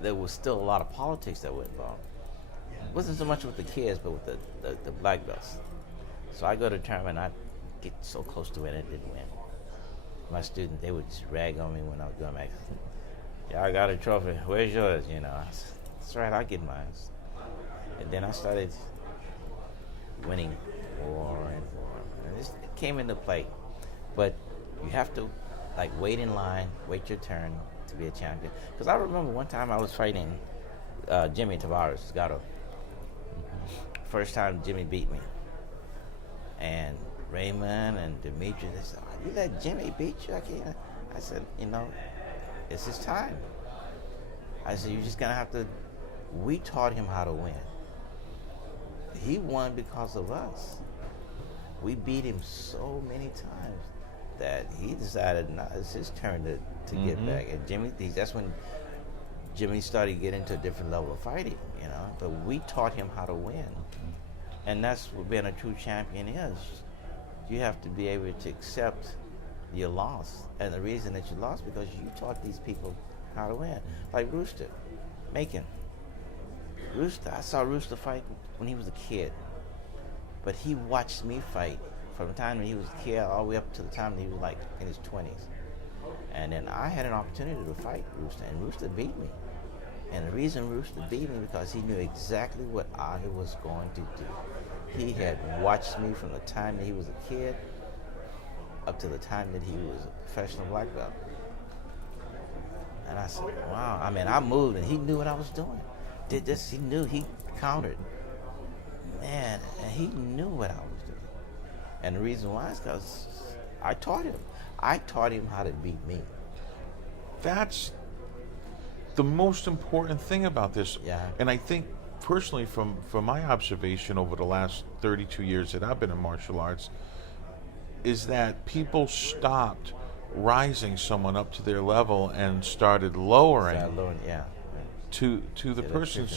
there was still a lot of politics that were involved. It wasn't so much with the kids, but with the black belts. So I go to tournament, I get so close to winning, didn't win. My students, they would just rag on me when I was going back. Yeah, I got a trophy. Where's yours? You know, I said, that's right, I'll get mine. And then I started winning more and more. And this came into play. But you have to, like, wait in line, wait your turn to be a champion. Because I remember one time I was fighting Jimmy Tavares, Gatto. First time Jimmy beat me. And Raymond and Demetrius, they said, oh, you let Jimmy beat you? I said, you know, it's his time. I said, you're just going to have to, we taught him how to win. He won because of us. We beat him so many times that he decided, nah, it's his turn to get back. And Jimmy, that's when Jimmy started getting to a different level of fighting, you know. But we taught him how to win. And that's what being a true champion is. You have to be able to accept your loss. And the reason that you lost because you taught these people how to win. Like Rooster, Macon. Rooster, I saw Rooster fight when he was a kid. But he watched me fight from the time when he was a kid all the way up to the time that he was like in his 20s. And then I had an opportunity to fight Rooster, and Rooster beat me. And the reason Rooster beat me because he knew exactly what I was going to do. He had watched me from the time that he was a kid up to the time that he was a professional black belt. And I said, wow. I mean, I moved, and he knew what I was doing. Did this, he knew, he countered. Man, and he knew what I was doing. And the reason why is because I taught him. I taught him how to beat me. That's the most important thing about this. Yeah. And I think personally from my observation over the last 32 years that I've been in martial arts is that people stopped rising someone up to their level and started lowering Yeah. to the person.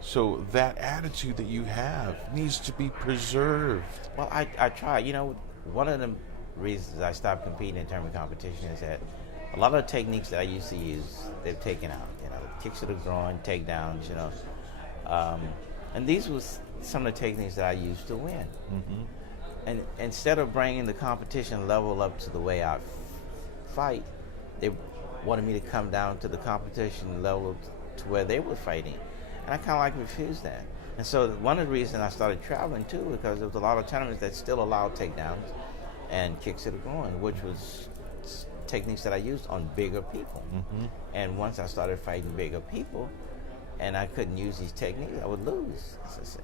So that attitude that you have needs to be preserved. Well, I try. You know, one of the reasons I stopped competing in tournament competition is that a lot of the techniques that I used to use, they've taken out. You know, kicks to the groin, takedowns, you know. And these was some of the techniques that I used to win. And instead of bringing the competition level up to the way I fight, they wanted me to come down to the competition level to where they were fighting. And I kind of like refused that. And so one of the reasons I started traveling too, because there was a lot of tournaments that still allowed takedowns and kicks to the groin, which was techniques that I used on bigger people. And once I started fighting bigger people, and I couldn't use these techniques, I would lose. So I said,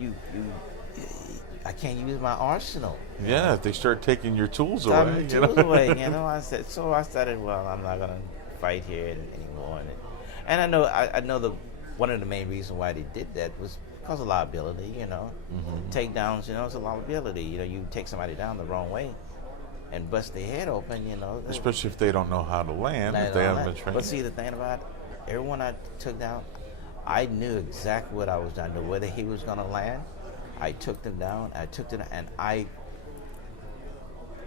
you know, I can't use my arsenal. Yeah, if they start taking your tools away. You know, I said. So I started. Well, I'm not gonna fight here anymore. And I know one of the main reasons why they did that was because of liability. You know, takedowns. You know, it's a liability. You know, you take somebody down the wrong way and bust their head open. You know, especially if they don't know how to land, if they haven't been trained. But see, the thing about it, everyone I took down, I knew exactly what I was doing. I knew whether he was gonna land. I took them down. And I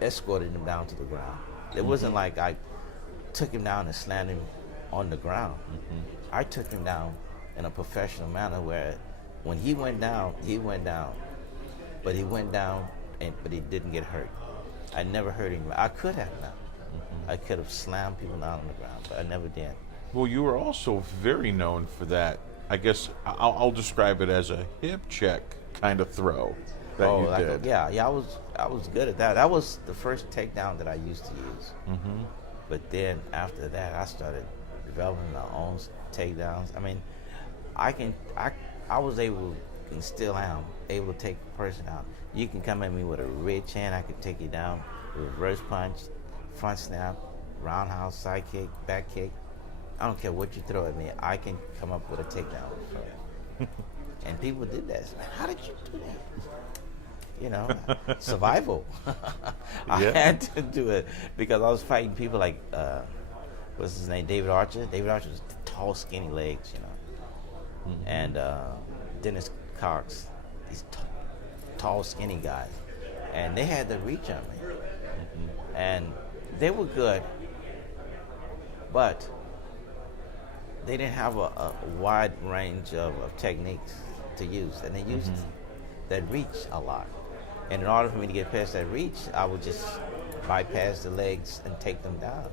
escorted him down to the ground. It wasn't like I took him down and slammed him on the ground. I took him down in a professional manner where when he went down, but he went down, but he didn't get hurt. I never hurt him. I could have now. I could have slammed people down on the ground, but I never did. Well, you were also very known for that. I guess I'll describe it as a hip check kind of throw that you did. I was good at that. That was the first takedown that I used to use. But then after that, I started developing my own takedowns. I mean, I was able, and still am, able to take a person out. You can come at me with a red chin, I could take you down. Reverse punch, front snap, roundhouse, side kick, back kick. I don't care what you throw at me, I can come up with a takedown. And people did that. Man, how did you do that? You know, survival. I had to do it because I was fighting people like, what's his name, David Archer. David Archer was tall, skinny legs, you know. And Dennis Cox, these tall, skinny guys. And they had the reach on me. And they were good, but they didn't have a wide range of techniques to use, and they used that reach a lot. And in order for me to get past that reach, I would just bypass the legs and take them down.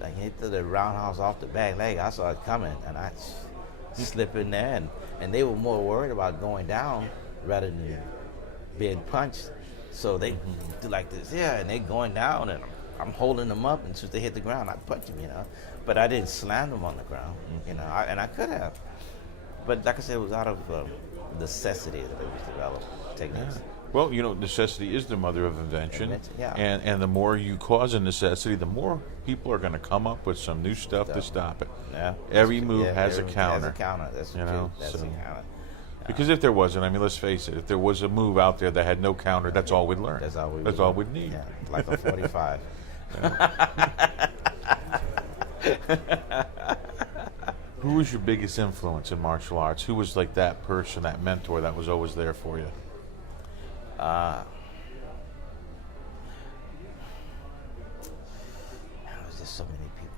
Like hit the roundhouse off the back leg, I saw it coming, and I slip in there, and they were more worried about going down rather than being punched. So they do like this, and they going down, and I'm holding them up, and as soon as they hit the ground, I punch them, But I didn't slam them on the ground, and I could have. But like I said, it was out of necessity that it was developed techniques. Yeah. Well, necessity is the mother of invention. Yeah. And the more you cause a necessity, the more people are going to come up with some new stuff to stop it. Yeah. Every move has a counter. Has a counter. That's true. That's a counter. Because if there wasn't, let's face it, if there was a move out there that had no counter, that's all we'd learn. That's all we'd need. Yeah, like a 45. Who was your biggest influence in martial arts? Who was like that person, that mentor that was always there for you? There's just so many people.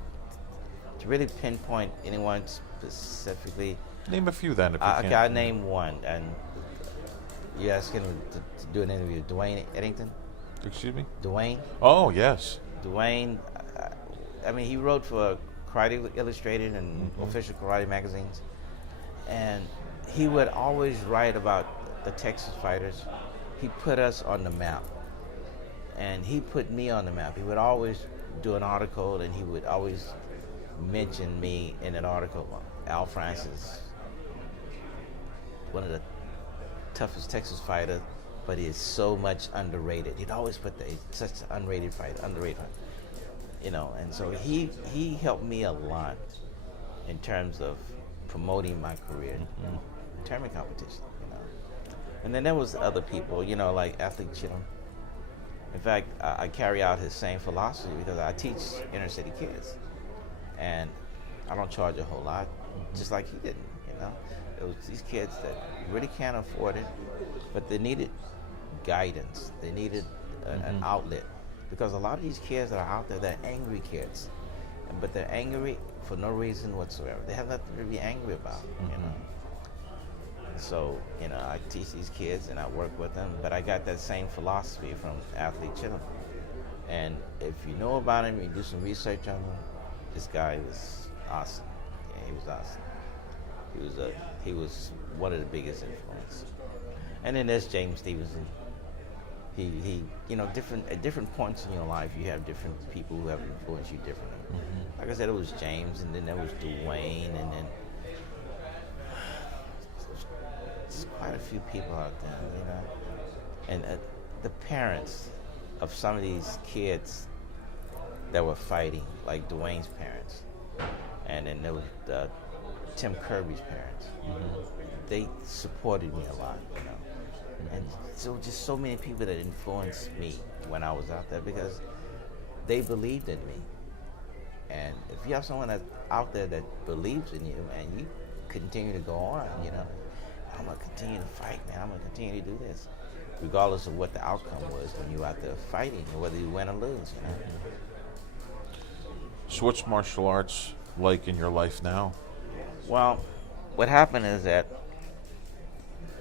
To really pinpoint anyone specifically. Name a few then, if you can. Okay, I name one, and you're asking to do an interview. Dwayne Eddington. Excuse me? Dwayne. Oh, yes. Dwayne. He wrote for Karate Illustrated and official karate magazines, and he would always write about the Texas fighters. He put us on the map, and he put me on the map. He would always do an article, and he would always mention me in an article. Al Francis, one of the toughest Texas fighters, but he is so much underrated. He'd always put that, he's such an underrated fighter. And so he helped me a lot in terms of promoting my career, tournament competition, And then there was other people, like Athlete Chillum. In fact, I carry out his same philosophy because I teach inner city kids, and I don't charge a whole lot, just like he didn't. It was these kids that really can't afford it, but they needed guidance. They needed an outlet. Because a lot of these kids that are out there, they're angry kids, but they're angry for no reason whatsoever. They have nothing to be angry about, So, I teach these kids and I work with them, but I got that same philosophy from Athlete Chillum. And if you know about him, you do some research on him, this guy was awesome. Yeah, he was awesome. He was one of the biggest influences. And then there's James Stevenson. He at different points in your life, you have different people who have influenced you differently. Like I said, it was James, and then there was Dwayne, and then there's quite a few people out there, And the parents of some of these kids that were fighting, like Dwayne's parents, and then there was Tim Kirby's parents. They supported me a lot, And so just so many people that influenced me when I was out there because they believed in me. And if you have someone that's out there that believes in you and you continue to go on, I'm going to continue to fight, man. I'm going to continue to do this. Regardless of what the outcome was when you're out there fighting, or whether you win or lose, So what's martial arts like in your life now? Well, what happened is that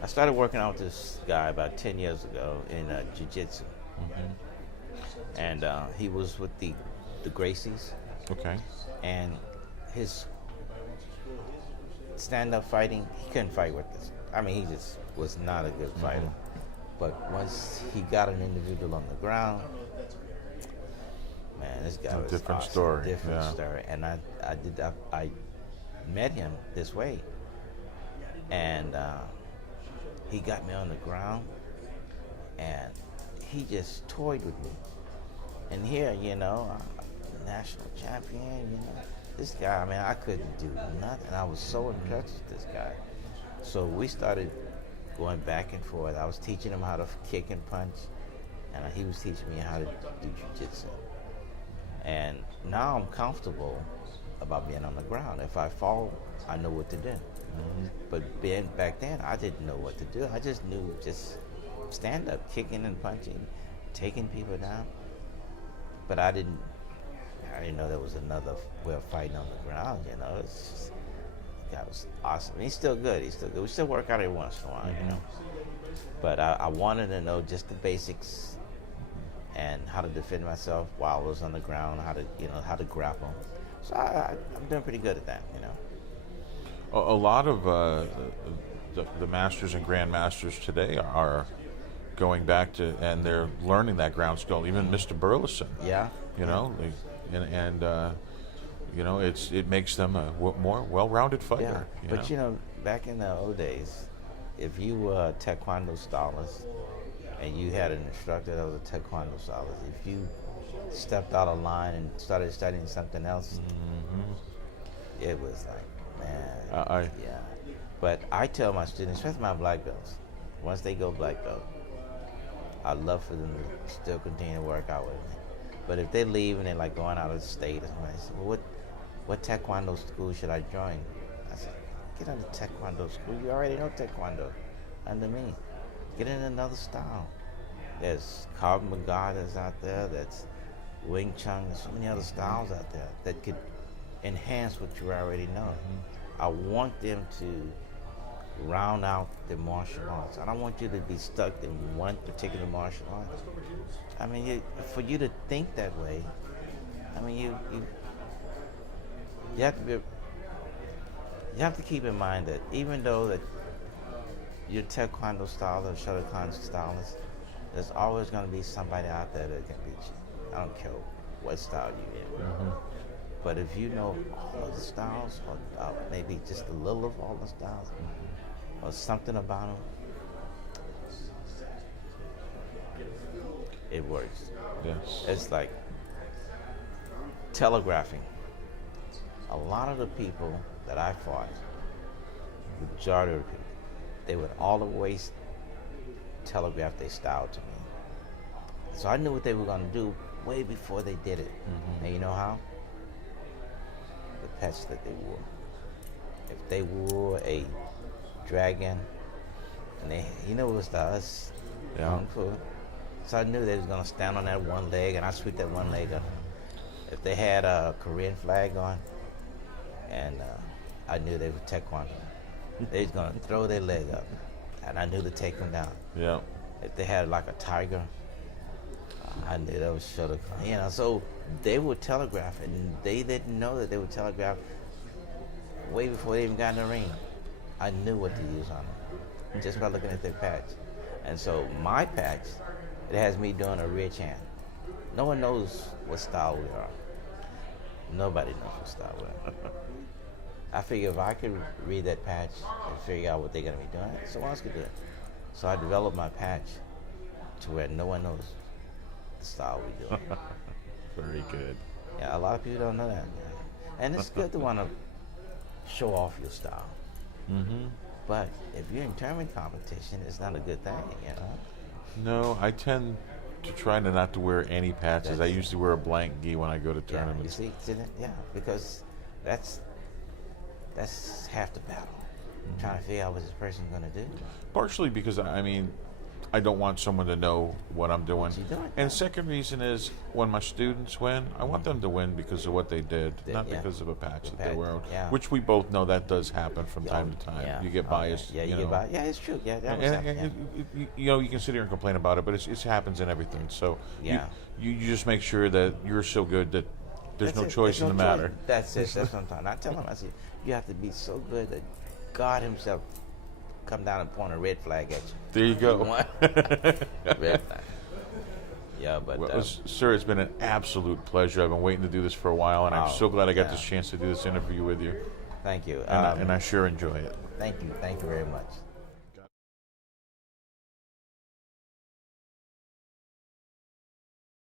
I started working out with this guy about 10 years ago in jiu-jitsu. And he was with the Gracies. Okay. And his stand-up fighting, he couldn't fight with us. He just was not a good fighter. But once he got an individual on the ground, man, this guy was different awesome. story. Different story. And I met him this way. And he got me on the ground, and he just toyed with me. And here, national champion, this guy, I couldn't do nothing. I was so impressed with this guy. So we started going back and forth. I was teaching him how to kick and punch, and he was teaching me how to do jiu-jitsu. And now I'm comfortable about being on the ground. If I fall, I know what to do. But back then, I didn't know what to do. I just knew stand up, kicking and punching, taking people down. But I didn't know there was another way of fighting on the ground. guy was awesome. He's still good. He's still good. We still work out every once in a while, you know. But I wanted to know just the basics and how to defend myself while I was on the ground, how to grapple. So I'm doing pretty good at that, you know. A lot of the masters and grandmasters today are going back to, and they're learning that ground skill. Even Mr. Burleson, Yeah. you know, you know, it makes them a more well-rounded fighter. Yeah. But you know, back in the old days, if you were a taekwondo stylist and you had an instructor that was a taekwondo stylist, if you stepped out of line and started studying something else, it was like, man, yeah. But I tell my students, especially my black belts, once they go black belt, I'd love for them to still continue to work out with me. But if they leave and they're like going out of the state or something, I say, well, what taekwondo school should I join? I said, get into taekwondo school. You already know taekwondo under me. Get in another style. There's Krav Maga that's out there. That's Wing Chun. There's so many other styles out there that could enhance what you already know. I want them to round out the martial arts. I don't want you to be stuck in one particular martial art. I mean, for you to think that way, I mean, you have to keep in mind that even though that you're taekwondo stylist or Shotokan stylist, there's always going to be somebody out there that can beat you. I don't care what style you're in. But if you know all of the styles, or maybe just a little of all the styles, or something about them, it works. Yes. It's like telegraphing. A lot of the people that I fought, the majority of the people, they would always telegraph their style to me. So I knew what they were going to do way before they did it. And you know how? The patch that they wore. If they wore a dragon, and it was the us, Kung Fu. So I knew they was gonna stand on that one leg, and I sweep that one leg up. If they had a Korean flag on, and I knew they were taekwondo, they was gonna throw their leg up, and I knew to take them down. Yeah. If they had like a tiger, I knew that was Shotokan. You know, so they would telegraph, and they didn't know that they would telegraph way before they even got in the ring. I knew what to use on them just by looking at their patch. And so my patch, it has me doing a ridge hand. No one knows what style we are. Nobody knows what style we are. I figure if I could read that patch and figure out what they're going to be doing, someone else could do it. So I developed my patch to where no one knows the style we do. Very good. Yeah, a lot of people don't know that. And it's good to want to show off your style. But if you're in tournament competition, it's not a good thing, you know? No, I tend to try not to wear any patches. I usually wear a blank gi when I go to tournaments. You see that? Yeah, because that's half the battle. Trying to figure out what this person's going to do. Partially because, I mean, I don't want someone to know what I'm doing. And second reason is when my students win, I want them to win because of what they did, not because of a patch that they wear. Which we both know that does happen from time to time. You get biased. Yeah, you get biased. Yeah, it's true. Yeah, that was you know, you can sit here and complain about it, but it happens in everything. So you just make sure that you're so good that there's no choice in the matter. That's it. That's what I'm talking. I tell them, I say, you have to be so good that God himself come down and point a red flag at you. There you go. Red flag. Yeah, but well, sir, it's been an absolute pleasure. I've been waiting to do this for a while, and I'm so glad I got this chance to do this interview with you. Thank you. And I sure enjoy it. Thank you very much.